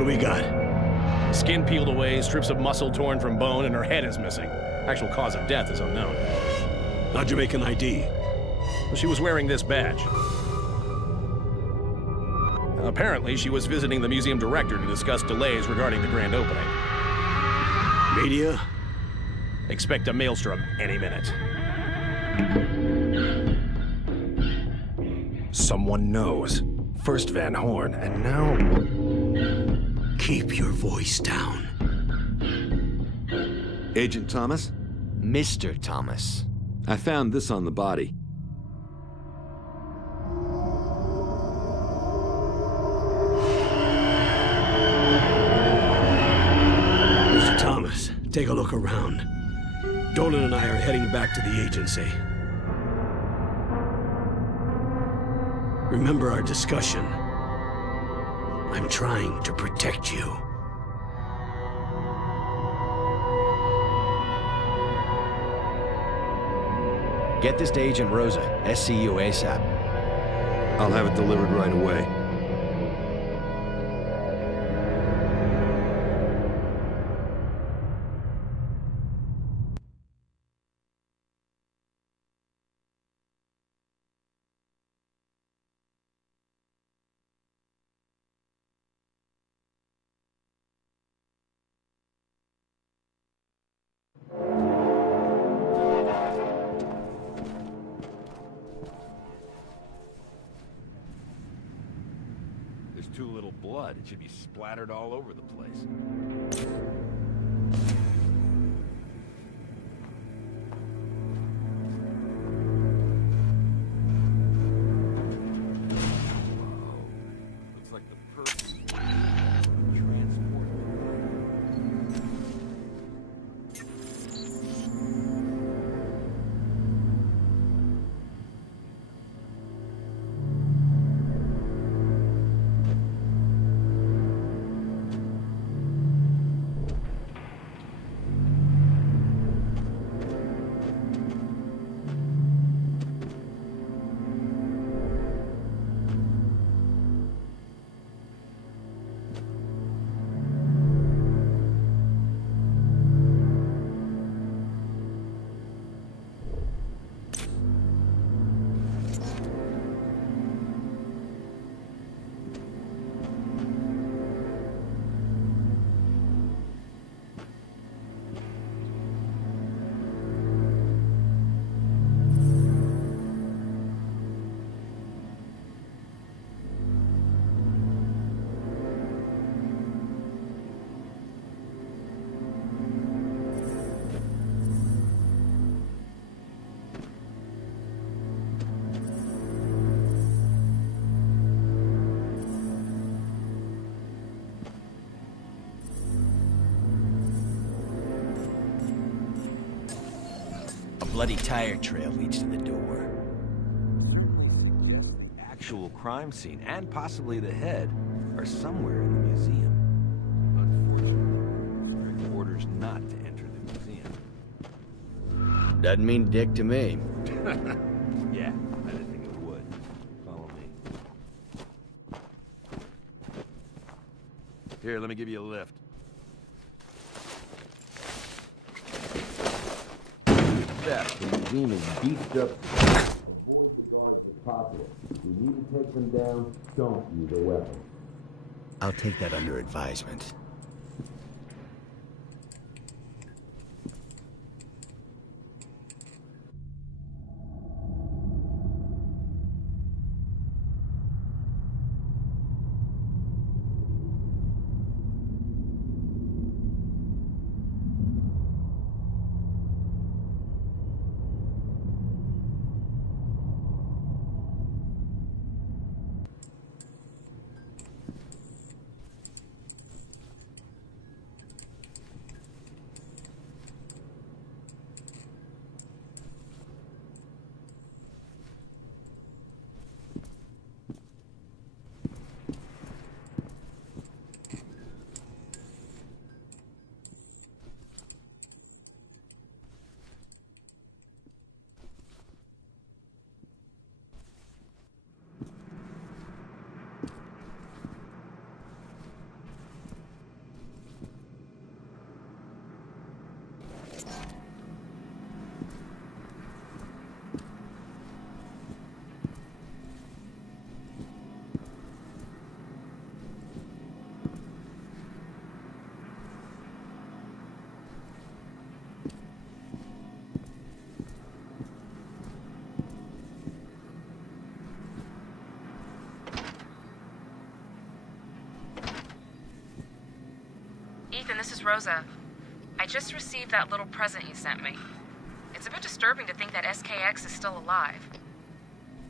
do we got? Skin peeled away, strips of muscle torn from bone, and her head is missing. Actual cause of death is unknown. How'd you make an ID? Well, she was wearing this badge. Apparently, she was visiting the museum director to discuss delays regarding the grand opening. Media? Expect a maelstrom any minute. Someone knows. First Van Horn, and now... Keep your voice down. Agent Thomas? Mr. Thomas. I found this on the body. Mr. Thomas, take a look around. Dolan and I are heading back to the agency. Remember our discussion. I'm trying to protect you. Get this to Agent Rosa. SCU ASAP. I'll have it delivered right away. There's too little blood. It should be splattered all over the place. Whoa. Looks like the person transported. A bloody tire trail leads to the door. Certainly suggests the actual crime scene and possibly the head are somewhere in the museum. Unfortunately, strict orders not to enter the museum. Doesn't mean dick to me. Yeah, I didn't think it would. Follow me. Here, let me give you a lift. The museum is beefed up. Avoid the guards if possible. If you need to take them down, don't use a weapon. I'll take that under advisement. this is Rosa. I just received that little present you sent me. It's a bit disturbing to think that SKX is still alive.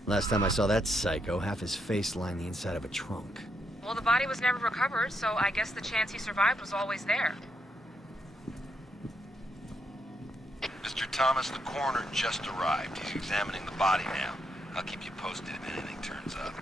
Last time I saw that psycho, half his face lined the inside of a trunk. Well, the body was never recovered, so I guess the chance he survived was always there. Mr. Thomas, the coroner just arrived. He's examining the body now. I'll keep you posted if anything turns up.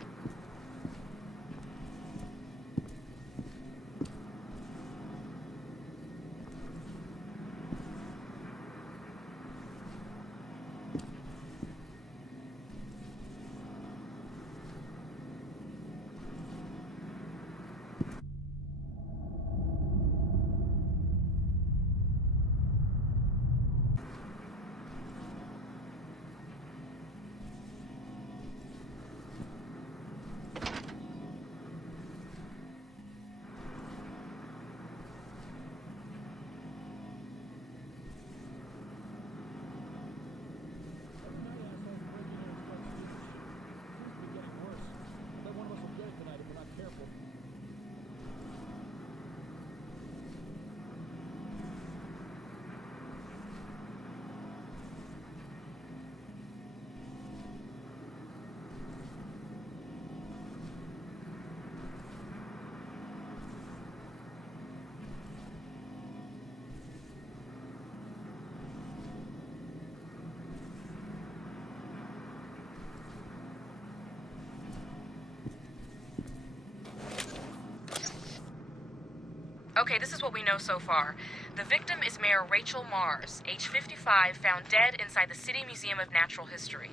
Okay, this is what we know so far. The victim is Mayor Rachel Mars, age 55, found dead inside the City Museum of Natural History.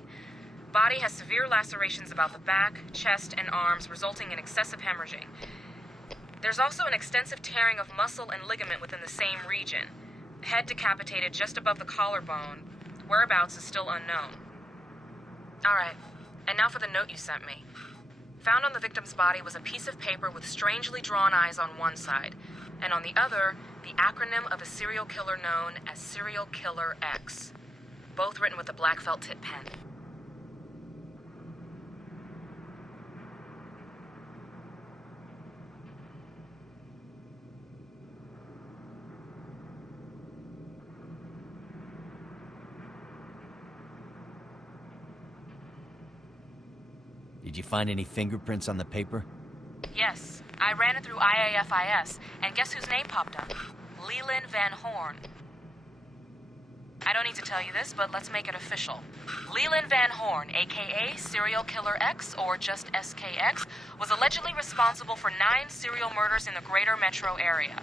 Body has severe lacerations about the back, chest, and arms, resulting in excessive hemorrhaging. There's also an extensive tearing of muscle and ligament within the same region. Head decapitated just above the collarbone. Whereabouts is still unknown. Alright, and now for the note you sent me. Found on the victim's body was a piece of paper with strangely drawn eyes on one side, and on the other, the acronym of a serial killer known as Serial Killer X. Both written with a black felt tip pen. Did you find any fingerprints on the paper? Yes, I ran it through IAFIS, and guess whose name popped up? Leland Van Horn. I don't need to tell you this, but let's make it official. Leland Van Horn, aka Serial Killer X, or just SKX, was allegedly responsible for 9 serial murders in the greater metro area.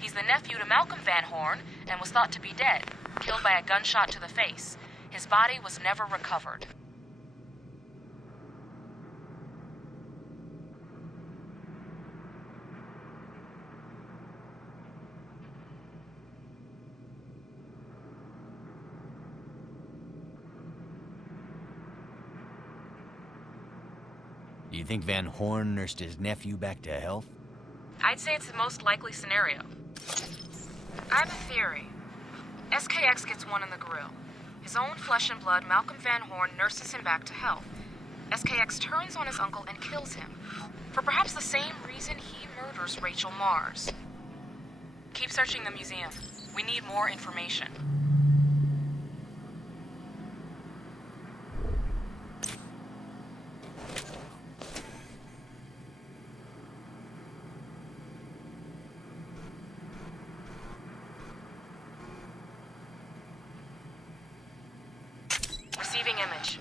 He's the nephew to Malcolm Van Horn, and was thought to be dead, killed by a gunshot to the face. His body was never recovered. Do you think Van Horn nursed his nephew back to health? I'd say it's the most likely scenario. I have a theory. SKX gets one in the grill. His own flesh and blood, Malcolm Van Horn, nurses him back to health. SKX turns on his uncle and kills him, for perhaps the same reason he murders Rachel Mars. Keep searching the museum. We need more information. Receiving image.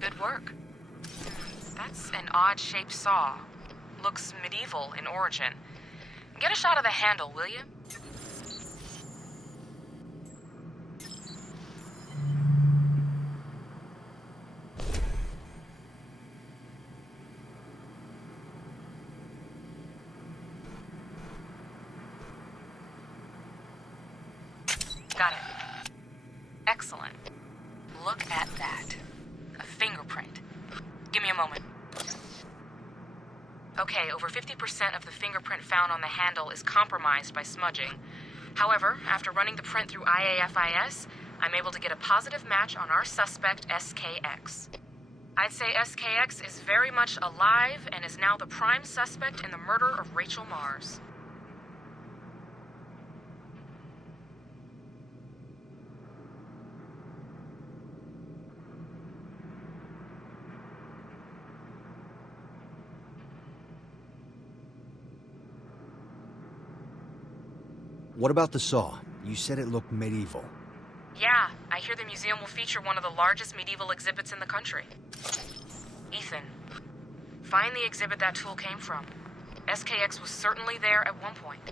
Good work. That's an odd-shaped saw. Looks medieval in origin. Get a shot of the handle, will you? Got it. Excellent. Look at that. A fingerprint. Give me a moment. Okay, over 50% of the fingerprint found on the handle is compromised by smudging. However, after running the print through IAFIS, I'm able to get a positive match on our suspect, SKX. I'd say SKX is very much alive and is now the prime suspect in the murder of Rachel Mars. What about the saw? You said it looked medieval. Yeah, I hear the museum will feature one of the largest medieval exhibits in the country. Ethan, find the exhibit that tool came from. SKX was certainly there at one point.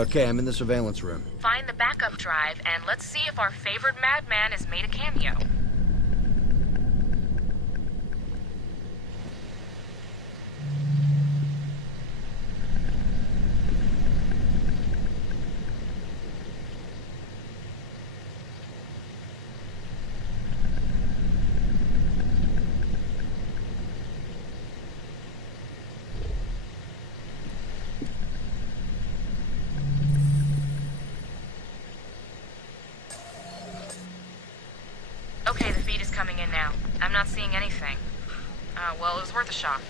Okay, I'm in the surveillance room. Find the backup drive, and let's see if our favored madman has made a cameo. Okay, the feed is coming in now. I'm not seeing anything. Well, it was worth a shot.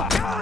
Ah!